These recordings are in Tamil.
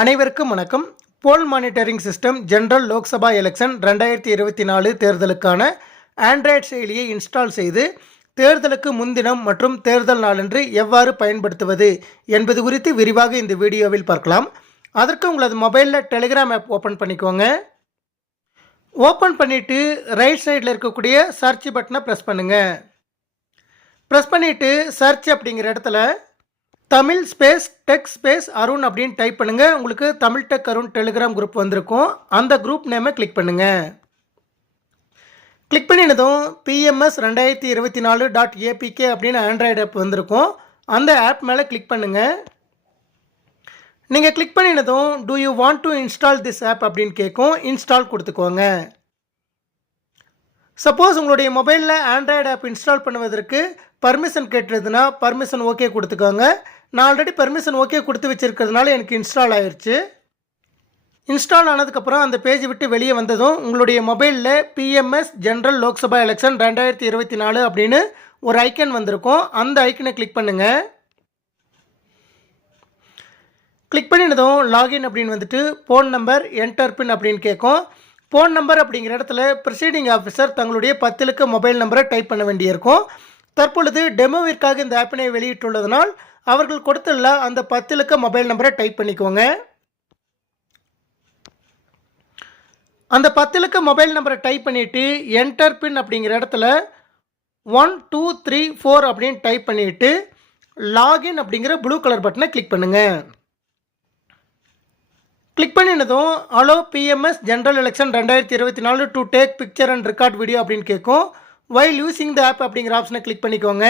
அனைவருக்கும் வணக்கம். Poll monitoring system general Lok Sabha election 2024 தேர்தலுக்கான ஆண்ட்ராய்டு செயலியை இன்ஸ்டால் செய்து தேர்தலுக்கு முன்தினம் மற்றும் தேர்தல் நாளன்று எவ்வாறு பயன்படுத்துவது என்பது குறித்து விரிவாக இந்த வீடியோவில் பார்க்கலாம். அதற்கு உங்களது மொபைலில் டெலிகிராம் ஆப் ஓப்பன் பண்ணிக்கோங்க. ஓப்பன் பண்ணிவிட்டு ரைட் சைடில் இருக்கக்கூடிய சர்ச் பட்டனை ப்ரெஸ் பண்ணுங்கள். ப்ரெஸ் பண்ணிவிட்டு சர்ச் அப்படிங்கிற இடத்துல Tamil space tech space Arun அப்படின்னு டைப் பண்ணுங்கள். உங்களுக்கு Tamil tech Arun Telegram group வந்திருக்கும். அந்த குரூப் நேமை கிளிக் பண்ணுங்கள். கிளிக் பண்ணினதும் PMS 2024.apk அப்படின்னு ஆண்ட்ராய்டு ஆப் வந்திருக்கும். அந்த ஆப் மேலே கிளிக் பண்ணுங்கள். நீங்கள் கிளிக் பண்ணினதும் do you want to install this app அப்படின்னு கேட்கும். இன்ஸ்டால் கொடுத்துக்கோங்க. சப்போஸ் உங்களுடைய மொபைலில் ஆண்ட்ராய்டு ஆப் இன்ஸ்டால் பண்ணுவதற்கு பர்மிஷன் கேட்டுருதுன்னா பர்மிஷன் ஓகே கொடுத்துக்கோங்க. நான் ஆல்ரெடி பர்மிஷன் ஓகே கொடுத்து வச்சுருக்கிறதுனால எனக்கு இன்ஸ்டால் ஆயிடுச்சு. இன்ஸ்டால் ஆனதுக்கப்புறம் அந்த பேஜ் விட்டு வெளியே வந்ததும் உங்களுடைய மொபைலில் PMS ஜெனரல் லோக்சபா எலெக்ஷன் 2024 அப்படின்னு ஒரு ஐக்கன் வந்திருக்கும். அந்த ஐக்கனை கிளிக் பண்ணுங்கள். கிளிக் பண்ணினதும் லாகின் அப்படின்னு வந்துட்டு ஃபோன் நம்பர் என்டர் பின் அப்படின்னு கேட்கும். ஃபோன் நம்பர் அப்படிங்கிற இடத்துல ப்ரிசைடிங் ஆஃபீஸர் தங்களுடைய 10 இலக்க மொபைல் நம்பரை டைப் பண்ண வேண்டியிருக்கும். தற்பொழுது டெமோவிற்காக இந்த ஆப்பினை வெளியிட்டுள்ளதனால் அவர்கள் கொடுத்துள்ள அந்த 10 இலக்க மொபைல் நம்பரை டைப் பண்ணிக்கோங்க. அந்த 10 இலக்க மொபைல் நம்பரை டைப் பண்ணிவிட்டு என்டர் பின் அப்படிங்கிற இடத்துல 1234 அப்படின்னு டைப் பண்ணிவிட்டு லாகின் அப்படிங்கிற ப்ளூ கலர் பட்டனை கிளிக் பண்ணுங்கள். கிளிக் பண்ணினதும் allow PMS general election 2024 to take picture and record video அப்படின்னு கேட்கும். வைல் யூசிங் த ஆப் அப்படிங்கிற ஆப்ஷனை கிளிக் பண்ணிக்கோங்க.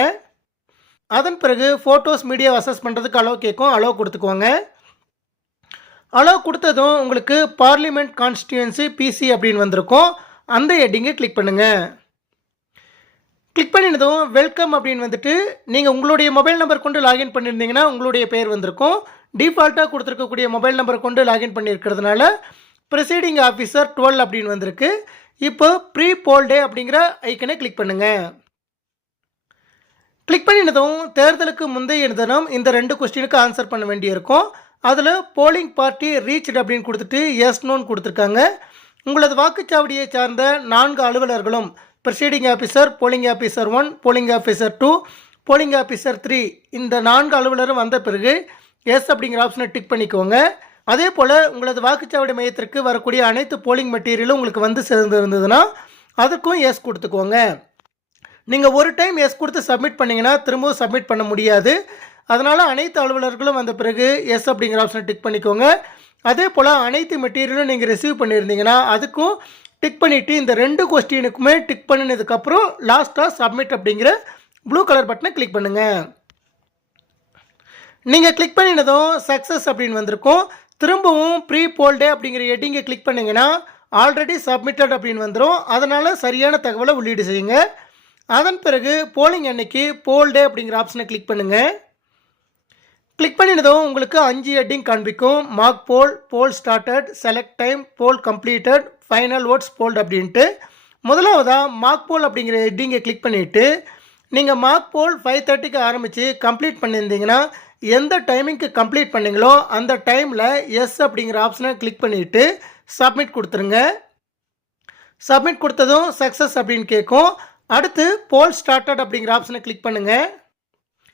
அதன் பிறகு ஃபோட்டோஸ் மீடியா அசஸ் பண்ணுறதுக்கு அலோ கேட்கும். அலோ கொடுத்துக்கோங்க. அலோ கொடுத்ததும் உங்களுக்கு பார்லிமெண்ட் கான்ஸ்டியூன்சி PC அப்படின்னு வந்திருக்கும். அந்த ஹெட்டிங்கை கிளிக் பண்ணுங்கள். கிளிக் பண்ணினதும் வெல்கம் அப்படின்னு வந்துட்டு நீங்கள் உங்களுடைய மொபைல் நம்பர் கொண்டு லாகின் பண்ணியிருந்தீங்கன்னா உங்களுடைய பேர் வந்திருக்கும். டிஃபால்ட்டாக கொடுத்துருக்கக்கூடிய மொபைல் நம்பரை கொண்டு லாகின் பண்ணியிருக்கிறதுனால ப்ரிசைடிங் ஆஃபீஸர் 12 அப்படின்னு வந்திருக்கு. இப்போ ப்ரீ போல் டே அப்படிங்கிற ஐக்கனை கிளிக் பண்ணுங்கள். கிளிக் பண்ணினதும் தேர்தலுக்கு முந்தைய தினம் இந்த 2 கொஸ்டினுக்கு ஆன்சர் பண்ண வேண்டியிருக்கும். அதில் போலிங் பார்ட்டி ரீச்டு அப்படின்னு கொடுத்துட்டு எஸ் நோன்னு கொடுத்துருக்காங்க. உங்களது வாக்குச்சாவடியை சார்ந்த 4 அலுவலர்களும் presiding officer, polling officer 1, polling officer 2, polling officer 3 இந்த 4 அலுவலரும் வந்த பிறகு எஸ் அப்படிங்கிற ஆப்ஷனை டிக் பண்ணிக்கோங்க. அதே போல் உங்களது வாக்குச்சாவடி மையத்திற்கு வரக்கூடிய அனைத்து போலிங் மெட்டீரியலும் உங்களுக்கு வந்து சேர்ந்துருந்ததுன்னா அதுக்கும் எஸ் கொடுத்துக்கோங்க. நீங்கள் ஒரு டைம் எஸ் கொடுத்து சப்மிட் பண்ணிங்கன்னா திரும்பவும் சப்மிட் பண்ண முடியாது. அதனால் அனைத்து அலுவலர்களும் வந்த பிறகு எஸ் அப்படிங்கிற ஆப்ஷனை டிக் பண்ணிக்கோங்க. அதே போல் அனைத்து மெட்டீரியலும் நீங்கள் ரிசீவ் பண்ணியிருந்தீங்கன்னா அதுக்கும் டிக் பண்ணிவிட்டு இந்த 2 கொஸ்டினுக்குமே டிக் பண்ணினதுக்கப்புறம் லாஸ்ட்டாக சப்மிட் அப்படிங்கிற ப்ளூ கலர் பட்டனை கிளிக் பண்ணுங்கள். நீங்கள் கிளிக் பண்ணினதும் சக்ஸஸ் அப்படின்னு வந்திருக்கும். திரும்பவும் ப்ரீ போல் டே அப்படிங்கிற ஹெட்டிங்கை கிளிக் பண்ணிங்கன்னா ஆல்ரெடி சப்மிட்டட் அப்படின்னு வந்துடும். அதனால் சரியான தகவலை உள்ளீடு செய்யுங்க. அதன் பிறகு போலிங் அன்னைக்கு போல் டே அப்படிங்கிற ஆப்ஷனை கிளிக் பண்ணுங்கள். கிளிக் பண்ணினதும் உங்களுக்கு 5 ஹெட்டிங் காண்பிக்கும். மார்க் போல், போல் ஸ்டார்டட், செலக்ட் டைம், போல் கம்ப்ளீட்டட், ஃபைனல் ஓட்ஸ் போல்ட் அப்படின்ட்டு. முதலாவதாக மார்க் போல் அப்படிங்கிற ஹெட்டிங்கை கிளிக் பண்ணிவிட்டு நீங்கள் மார்க் போல் 5:30க்கு ஆரம்பித்து கம்ப்ளீட் பண்ணியிருந்தீங்கன்னா எந்த டைமிங்க்கு கம்ப்ளீட் பண்ணிங்களோ அந்த டைமில் எஸ் அப்படிங்கிற ஆப்ஷனை கிளிக் பண்ணிவிட்டு சப்மிட் கொடுத்துருங்க. சப்மிட் கொடுத்ததும் சக்ஸஸ் அப்படின்னு கேட்கும். அடுத்து போல் ஸ்டார்டட் அப்படிங்கிற ஆப்ஷனை கிளிக் பண்ணுங்கள்.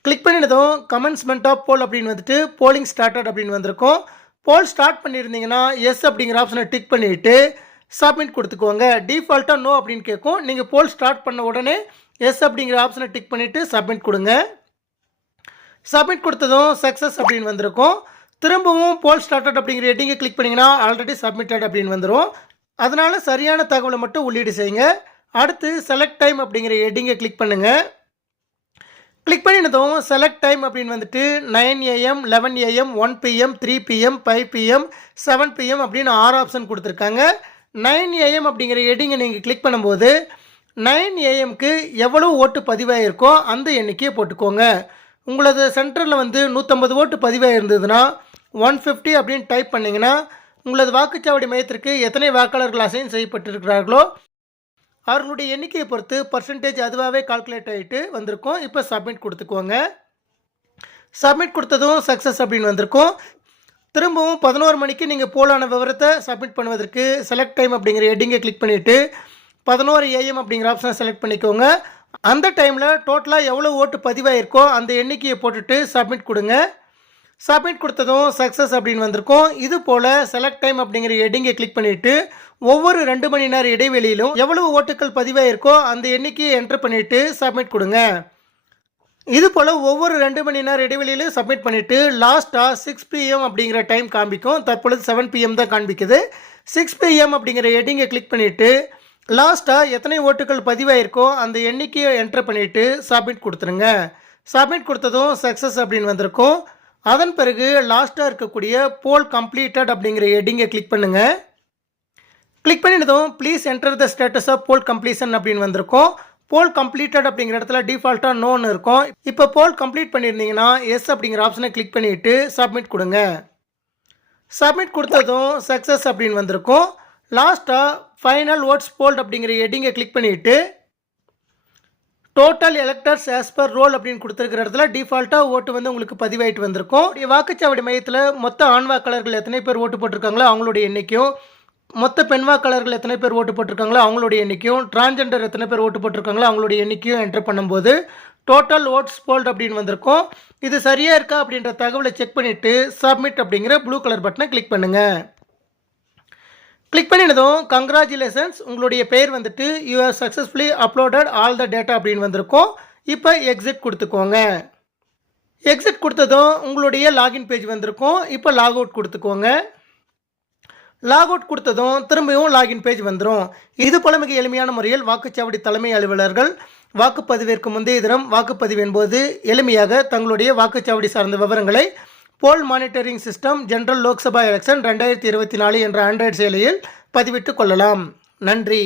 கிளிக் பண்ணினதும் கமென்ஸ்மெண்ட் ஆஃப் போல் அப்படின்னு வந்துட்டு போலிங் ஸ்டார்டட் அப்படின்னு வந்திருக்கும். போல் ஸ்டார்ட் பண்ணியிருந்தீங்கன்னா எஸ் அப்படிங்கிற ஆப்ஷனை டிக் பண்ணிவிட்டு சப்மிட் கொடுத்துக்கோங்க. டிஃபால்ட்டாக நோ அப்படின்னு கேட்கும். நீங்கள் போல் ஸ்டார்ட் பண்ண உடனே எஸ் அப்படிங்கிற ஆப்ஷனை டிக் பண்ணிவிட்டு சப்மிட் கொடுங்க. சப்மிட் கொடுத்ததும் சக்ஸஸ் அப்படின்னு வந்திருக்கும். திரும்பவும் போல் ஸ்டார்டட் அப்படிங்கிற ஹெட்டிங்கை கிளிக் பண்ணிங்கன்னா ஆல்ரெடி சப்மிட்டட் அப்படின்னு வந்துடும். அதனால் சரியான தகவலை மட்டும் உள்ளீடு செய்யுங்க. அடுத்து செலக்ட் டைம் அப்படிங்கிற ஹெட்டிங்கை கிளிக் பண்ணுங்கள். கிளிக் பண்ணினதும் செலக்ட் டைம் அப்படின்னு வந்துட்டு 9 AM, 11 AM, 1 PM, 3 PM, 5 PM, 7 PM அப்படின்னு 6 ஆப்ஷன் கொடுத்துருக்காங்க. 9 AM அப்படிங்கிற ஹெட்டிங்கை நீங்கள் கிளிக் பண்ணும்போது 9 AMக்கு எவ்வளோ ஓட்டு பதிவாகிருக்கோ அந்த எண்ணிக்கையை போட்டுக்கோங்க. உங்களது சென்டரில் வந்து 150 ஓட்டு பதிவாக இருந்ததுன்னா 150 அப்படின்னு டைப் பண்ணிங்கன்னா உங்களது வாக்குச்சாவடி மையத்திற்கு எத்தனை வாக்காளர்கள் அசைன் செய்யப்பட்டிருக்கிறார்களோ அவர்களுடைய எண்ணிக்கையை பொறுத்து பர்சன்டேஜ் அதுவாகவே கால்குலேட் ஆகிட்டு வந்திருக்கும். இப்போ சப்மிட் கொடுத்துக்கோங்க. சப்மிட் கொடுத்ததும் சக்ஸஸ் அப்படின்னு வந்திருக்கும். திரும்பவும் 11 மணிக்கு நீங்கள் போலான விவரத்தை சப்மிட் பண்ணுவதற்கு செலக்ட் டைம் அப்படிங்கிற ஹெட்டிங்கை கிளிக் பண்ணிவிட்டு 11 AM அப்படிங்கிற ஆப்ஷனை செலக்ட் பண்ணிக்கோங்க. அந்த டைமில் டோட்டலாக எவ்வளோ ஓட்டு பதிவாயிருக்கோ அந்த எண்ணிக்கையை போட்டுட்டு சப்மிட் கொடுங்க. சப்மிட் கொடுத்ததும் சக்ஸஸ் அப்படின்னு வந்திருக்கும். இது போல் செலக்ட் டைம் அப்படிங்கிற ஹெட்டிங்கை கிளிக் பண்ணிவிட்டு ஒவ்வொரு 2 மணி நேர இடைவெளியிலும் எவ்வளவு ஓட்டுகள் பதிவாயிருக்கோ அந்த எண்ணிக்கையை என்ட்ரு பண்ணிவிட்டு சப்மிட் கொடுங்க. இது போல் ஒவ்வொரு 2 மணி நேர இடைவெளியிலும் சப்மிட் பண்ணிவிட்டு லாஸ்ட்டாக 6 PM அப்படிங்கிற டைம் காண்பிக்கும். தற்பொழுது 7 PM தான் காண்பிக்குது. 6 PM அப்படிங்கிற ஹெட்டிங்கை கிளிக் பண்ணிவிட்டு லாஸ்ட்டாக எத்தனை ஓட்டுகள் பதிவாயிருக்கோ அந்த எண்ணிக்கையை என்ட்ரு பண்ணிவிட்டு சப்மிட் கொடுத்துருங்க. சப்மிட் கொடுத்ததும் சக்ஸஸ் அப்படின்னு வந்திருக்கும். அதன் பிறகு லாஸ்ட்டாக இருக்கக்கூடிய போல் கம்ப்ளீட்டட் அப்படிங்கிற ஹெட்டிங்கை கிளிக் பண்ணுங்கள். கிளிக் பண்ணினதும் please enter the status of poll completion அப்படின்னு வந்திருக்கும். போல் கம்ப்ளீட்டட் அப்படிங்கிற இடத்துல டிஃபால்ட்டாக நோன்னு இருக்கும். இப்போ போல் கம்ப்ளீட் பண்ணியிருந்தீங்கன்னா எஸ் அப்படிங்கிற ஆப்ஷனை கிளிக் பண்ணிவிட்டு சப்மிட் கொடுங்க. சப்மிட் கொடுத்ததும் சக்ஸஸ் அப்படின்னு வந்திருக்கும். லாஸ்ட்டாக ஃபைனல் ஓட்ஸ் போல்ட் அப்படிங்கிற ஹெட்டிங்கை கிளிக் பண்ணிவிட்டு total electors as per roll அப்படின்னு கொடுத்துருக்கிற இடத்துல டிஃபால்ட்டாக ஓட்டு வந்து உங்களுக்கு பதிவாயிட்டு வந்திருக்கும். வாக்குச்சாவடி மையத்தில் மொத்த ஆண் வாக்காளர்கள் எத்தனை பேர் ஓட்டு போட்டிருக்காங்களோ அவங்களுடைய எண்ணிக்கையும், மொத்த பெண் வாக்காளர்கள் எத்தனை பேர் ஓட்டு போட்டிருக்காங்களோ அவங்களுடைய எண்ணிக்கையும், டிரான்ஜெண்டர் எத்தனை பேர் ஓட்டு போட்டிருக்காங்களோ அவங்களுடைய எண்ணிக்கையும் என்டர் பண்ணும்போது டோட்டல் ஓட்ஸ் போல்ட் அப்படின்னு வந்திருக்கும். இது சரியாக இருக்கா அப்படின்ற தகவலை செக் பண்ணிவிட்டு சப்மிட் அப்படிங்கிற ப்ளூ கலர் பட்டனை கிளிக் பண்ணுங்கள். கிளிக் பண்ணினதும் கங்க்ராச்சுலேஷன்ஸ், உங்களுடைய பெயர் வந்துட்டு you have successfully uploaded all the data அப்படின்னு வந்திருக்கும். இப்போ எக்ஸிட் கொடுத்துக்கோங்க. எக்ஸிட் கொடுத்ததும் உங்களுடைய லாகின் பேஜ் வந்திருக்கும். இப்போ லாக் அவுட் கொடுத்துக்கோங்க. லாக் அவுட் கொடுத்ததும் திரும்பியும் லாகின் பேஜ் வந்துடும். இது போல மிக எளிமையான முறையில் வாக்குச்சாவடி தலைமை அலுவலர்கள் வாக்குப்பதிவிற்கு முந்தைய தினம் வாக்குப்பதிவின் போது எளிமையாக தங்களுடைய வாக்குச்சாவடி சார்ந்த விவரங்களை poll monitoring system general Lok Sabha election 2024 என்ற ஆண்ட்ராய்டு செயலியில் பதிவிட்டு கொள்ளலாம். நன்றி.